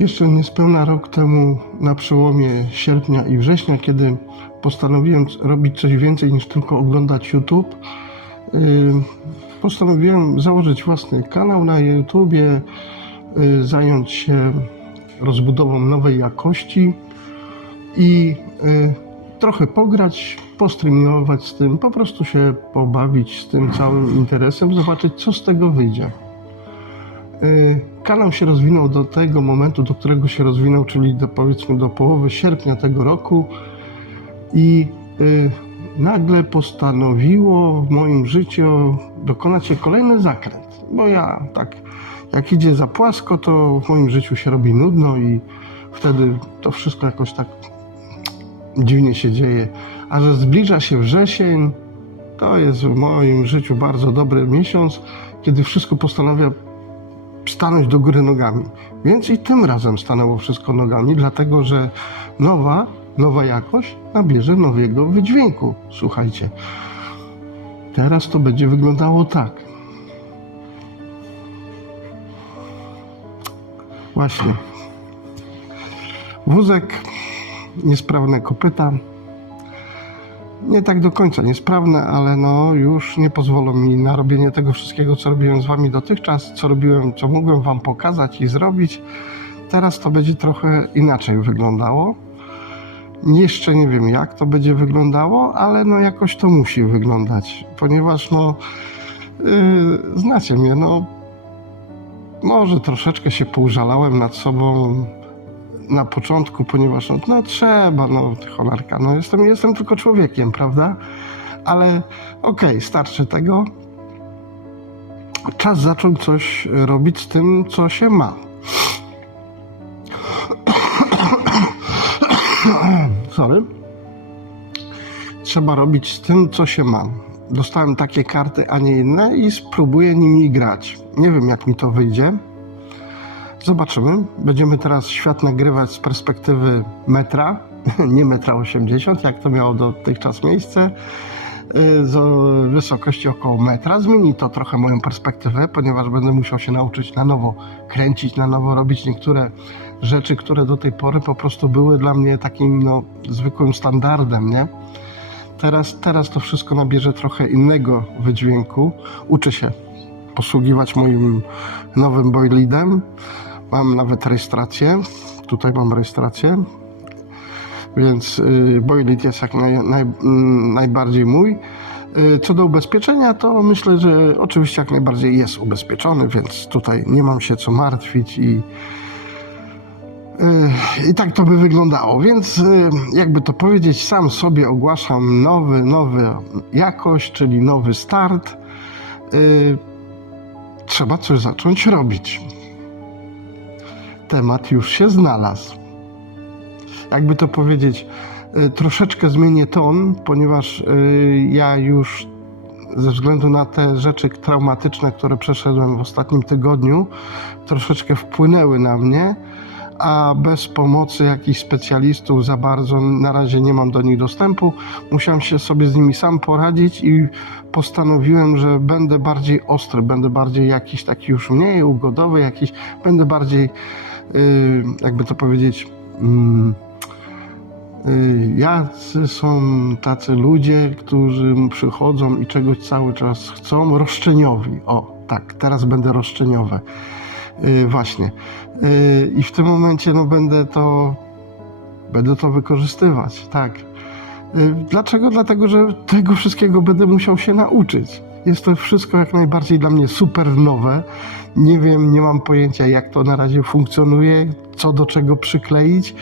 Jeszcze niespełna rok temu, na przełomie sierpnia i września, kiedy postanowiłem robić coś więcej niż tylko oglądać YouTube, postanowiłem założyć własny kanał na YouTubie, zająć się rozbudową nowej jakości i trochę pograć, postreamować z tym, po prostu się pobawić z tym całym interesem, zobaczyć, co z tego wyjdzie. Kanał się rozwinął do tego momentu, do którego się rozwinął, czyli powiedzmy do połowy sierpnia tego roku i nagle postanowiło w moim życiu dokonać się kolejny zakręt, bo ja tak, jak idzie za płasko, to w moim życiu się robi nudno i wtedy to wszystko jakoś tak dziwnie się dzieje, a że zbliża się wrzesień, to jest w moim życiu bardzo dobry miesiąc, kiedy wszystko postanawia stanąć do góry nogami. Więc i tym razem stanęło wszystko nogami, dlatego że nowa jakość nabierze nowego wydźwięku. Słuchajcie, teraz to będzie wyglądało tak. Właśnie. Wózek, niesprawne kopyta. Nie tak do końca niesprawne, ale no już nie pozwolą mi na robienie tego wszystkiego, co robiłem z wami dotychczas, co mogłem wam pokazać i zrobić. Teraz to będzie trochę inaczej wyglądało. Jeszcze nie wiem, jak to będzie wyglądało, ale no jakoś to musi wyglądać, ponieważ znacie mnie, może troszeczkę się poużalałem nad sobą na początku, ponieważ trzeba, cholerka, jestem tylko człowiekiem, prawda? Ale okej, starczy tego. Czas zacząć coś robić z tym, co się ma. Sorry. Trzeba robić z tym, co się ma. Dostałem takie karty, a nie inne i spróbuję nimi grać. Nie wiem, jak mi to wyjdzie. Zobaczymy. Będziemy teraz świat nagrywać z perspektywy metra, nie 1,80 m, jak to miało dotychczas miejsce, z wysokości około metra. Zmieni to trochę moją perspektywę, ponieważ będę musiał się nauczyć na nowo kręcić, na nowo robić niektóre rzeczy, które do tej pory po prostu były dla mnie takim zwykłym standardem, nie? Teraz to wszystko nabierze trochę innego wydźwięku. Uczę się posługiwać moim nowym Boylidem. Mam nawet rejestrację. Tutaj mam rejestrację. Więc Boylid jest jak najbardziej mój. Co do ubezpieczenia, to myślę, że oczywiście jak najbardziej jest ubezpieczony, więc tutaj nie mam się co martwić i tak to by wyglądało. Więc jakby to powiedzieć, sam sobie ogłaszam nowy jakość, czyli nowy start. Trzeba coś zacząć robić. Temat już się znalazł. Jakby to powiedzieć, troszeczkę zmienię ton, ponieważ ja już ze względu na te rzeczy traumatyczne, które przeszedłem w ostatnim tygodniu, troszeczkę wpłynęły na mnie, a bez pomocy jakichś specjalistów za bardzo na razie nie mam do nich dostępu. Musiałem się sobie z nimi sam poradzić i postanowiłem, że będę bardziej ostry, będę bardziej jakiś taki już mniej ugodowy, będę bardziej, jakby to powiedzieć, jacy są tacy ludzie, którzy przychodzą i czegoś cały czas chcą, roszczeniowi. O, tak, teraz będę roszczeniowy. Właśnie. I w tym momencie będę to wykorzystywać, tak. Dlaczego? Dlatego, że tego wszystkiego będę musiał się nauczyć. Jest to wszystko jak najbardziej dla mnie super nowe. Nie wiem, nie mam pojęcia, jak to na razie funkcjonuje, co do czego przykleić,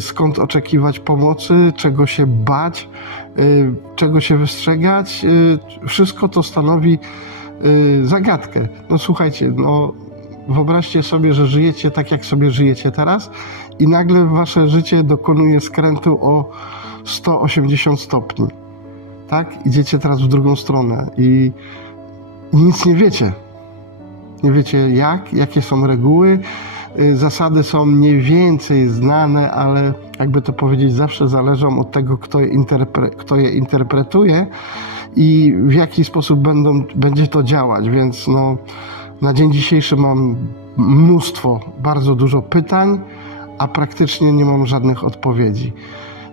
skąd oczekiwać pomocy, czego się bać, czego się wystrzegać. Wszystko to stanowi zagadkę. Słuchajcie, wyobraźcie sobie, że żyjecie tak, jak sobie żyjecie teraz i nagle wasze życie dokonuje skrętu o 180 stopni. Tak? Idziecie teraz w drugą stronę i nic nie wiecie. Nie wiecie jakie są reguły. Zasady są mniej więcej znane, ale jakby to powiedzieć, zawsze zależą od tego, kto je interpretuje i w jaki sposób będzie to działać, więc Na dzień dzisiejszy mam mnóstwo, bardzo dużo pytań, a praktycznie nie mam żadnych odpowiedzi.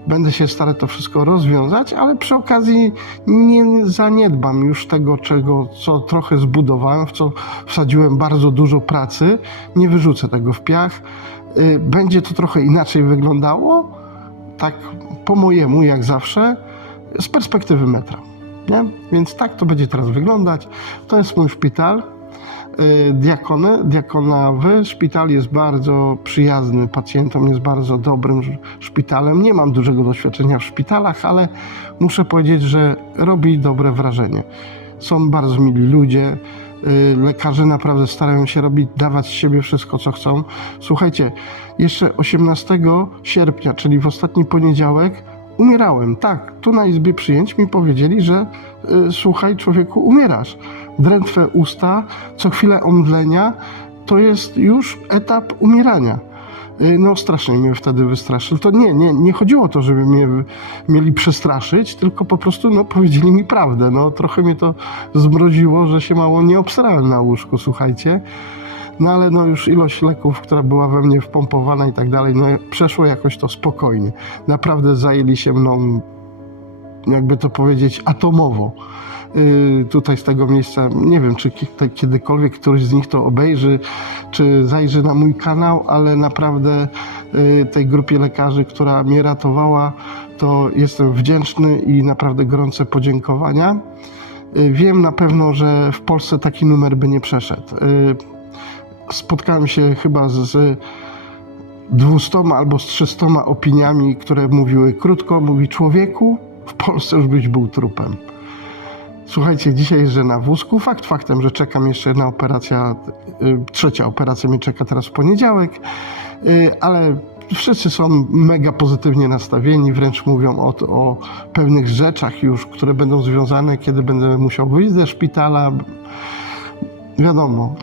Będę się starał to wszystko rozwiązać, ale przy okazji nie zaniedbam już tego, co trochę zbudowałem, w co wsadziłem bardzo dużo pracy. Nie wyrzucę tego w piach. Będzie to trochę inaczej wyglądało, tak po mojemu, jak zawsze, z perspektywy metra. Nie? Więc tak to będzie teraz wyglądać. To jest mój szpital diakonowy. Szpital jest bardzo przyjazny pacjentom, jest bardzo dobrym szpitalem. Nie mam dużego doświadczenia w szpitalach, ale muszę powiedzieć, że robi dobre wrażenie. Są bardzo mili ludzie. Lekarze naprawdę starają się dawać z siebie wszystko, co chcą. Słuchajcie, jeszcze 18 sierpnia, czyli w ostatni poniedziałek, umierałem. Tak, tu na izbie przyjęć mi powiedzieli, że słuchaj, człowieku, umierasz. Drętwe usta, co chwilę omdlenia, to jest już etap umierania. No strasznie mnie wtedy wystraszył. To nie chodziło o to, żeby mnie mieli przestraszyć, tylko po prostu powiedzieli mi prawdę. Trochę mnie to zmroziło, że się mało nie obsrałem na łóżku, słuchajcie. Ale już ilość leków, która była we mnie wpompowana i tak dalej, przeszło jakoś to spokojnie. Naprawdę zajęli się mną, jakby to powiedzieć, atomowo. Tutaj z tego miejsca, nie wiem, czy kiedykolwiek któryś z nich to obejrzy, czy zajrzy na mój kanał, ale naprawdę tej grupie lekarzy, która mnie ratowała, to jestem wdzięczny i naprawdę gorące podziękowania. Wiem na pewno, że w Polsce taki numer by nie przeszedł. Spotkałem się chyba z 200 albo z 300 opiniami, które mówiły krótko, mówi człowieku, w Polsce już byś był trupem. Słuchajcie, dzisiaj jeżdżę na wózku. Fakt faktem, że czekam jeszcze na operację. Trzecia operacja mnie czeka teraz w poniedziałek, ale wszyscy są mega pozytywnie nastawieni, wręcz mówią o pewnych rzeczach już, które będą związane, kiedy będę musiał wyjść ze szpitala. Wiadomo,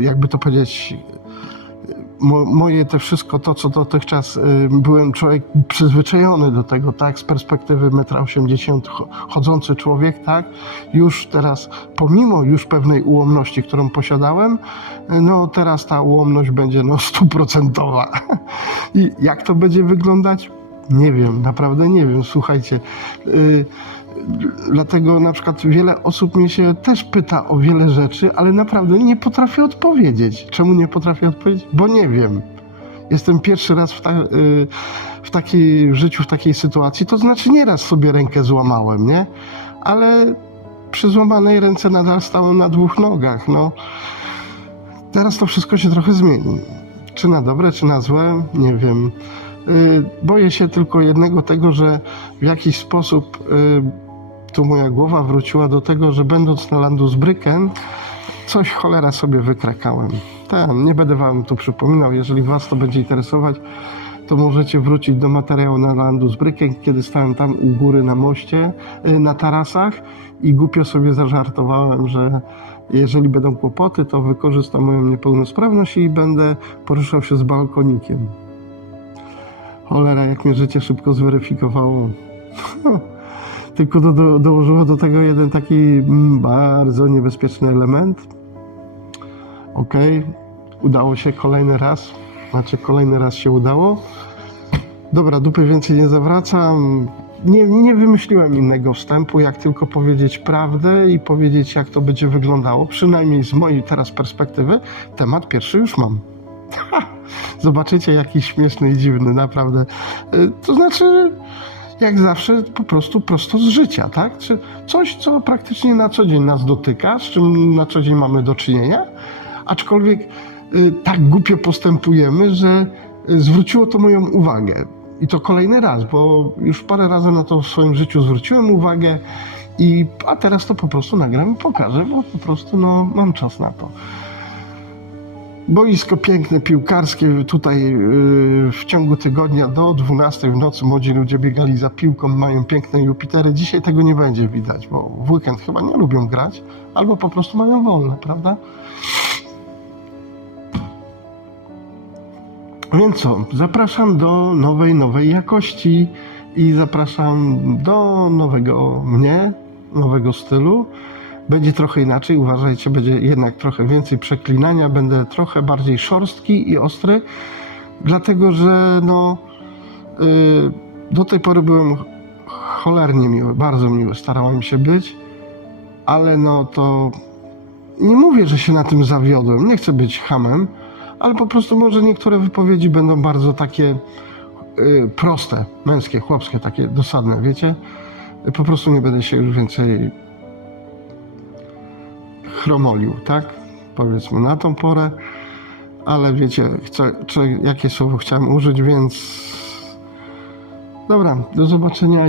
jakby to powiedzieć, moje te wszystko to, co dotychczas byłem człowiek przyzwyczajony do tego, tak, z perspektywy 1,80 m, chodzący człowiek, tak, już teraz, pomimo już pewnej ułomności, którą posiadałem, teraz ta ułomność będzie 100%. I jak to będzie wyglądać? Nie wiem, naprawdę nie wiem, słuchajcie. Dlatego na przykład wiele osób mnie się też pyta o wiele rzeczy, ale naprawdę nie potrafię odpowiedzieć. Czemu nie potrafię odpowiedzieć? Bo nie wiem. Jestem pierwszy raz w życiu w takiej sytuacji, to znaczy nieraz sobie rękę złamałem, nie? Ale przy złamanej ręce nadal stałem na 2 nogach, Teraz to wszystko się trochę zmieni. Czy na dobre, czy na złe, nie wiem. Boję się tylko jednego tego, że w jakiś sposób tu moja głowa wróciła do tego, że będąc na Landungsbrücken coś cholera sobie wykrakałem. Nie będę wam tu przypominał, jeżeli was to będzie interesować, to możecie wrócić do materiału na Landungsbrücken, kiedy stałem tam u góry na moście, na tarasach i głupio sobie zażartowałem, że jeżeli będą kłopoty, to wykorzystam moją niepełnosprawność i będę poruszał się z balkonikiem. Cholera, jak mnie życie szybko zweryfikowało. Tylko dołożyło do tego jeden taki bardzo niebezpieczny element. Udało się kolejny raz się udało. Dobra, dupy więcej nie zawracam. Nie wymyśliłem innego wstępu, jak tylko powiedzieć prawdę i powiedzieć, jak to będzie wyglądało. Przynajmniej z mojej teraz perspektywy temat pierwszy już mam. Zobaczycie, jaki śmieszny i dziwny, naprawdę. To znaczy, jak zawsze, po prostu prosto z życia, tak? Czy coś, co praktycznie na co dzień nas dotyka, z czym na co dzień mamy do czynienia, aczkolwiek tak głupio postępujemy, że zwróciło to moją uwagę. I to kolejny raz, bo już parę razy na to w swoim życiu zwróciłem uwagę, a teraz to po prostu nagram i pokażę, bo po prostu mam czas na to. Boisko piękne, piłkarskie, tutaj w ciągu tygodnia do 12 w nocy młodzi ludzie biegali za piłką, mają piękne Jupitery. Dzisiaj tego nie będzie widać, bo w weekend chyba nie lubią grać, albo po prostu mają wolne, prawda? Więc co, zapraszam do nowej jakości i zapraszam do nowego stylu. Będzie trochę inaczej, uważajcie, będzie jednak trochę więcej przeklinania, będę trochę bardziej szorstki i ostry, dlatego że no do tej pory byłem cholernie miły, bardzo miły, starałem się być, ale no to nie mówię, że się na tym zawiodłem, nie chcę być chamem, ale po prostu może niektóre wypowiedzi będą bardzo takie proste, męskie, chłopskie, takie dosadne, wiecie? Po prostu nie będę się już więcej chromolił, tak? Powiedzmy na tą porę, ale wiecie, jakie słowo chciałem użyć, więc dobra, do zobaczenia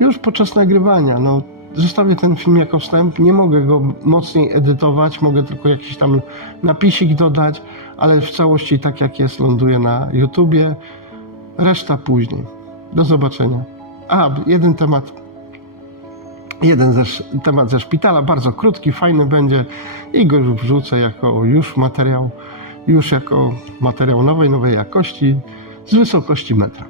już podczas nagrywania. No, zostawię ten film jako wstęp, nie mogę go mocniej edytować, mogę tylko jakiś tam napisik dodać, ale w całości tak jak jest ląduje na YouTubie, reszta później. Do zobaczenia. Temat ze szpitala, bardzo krótki, fajny będzie i go już wrzucę jako materiał nowej jakości z wysokości metra.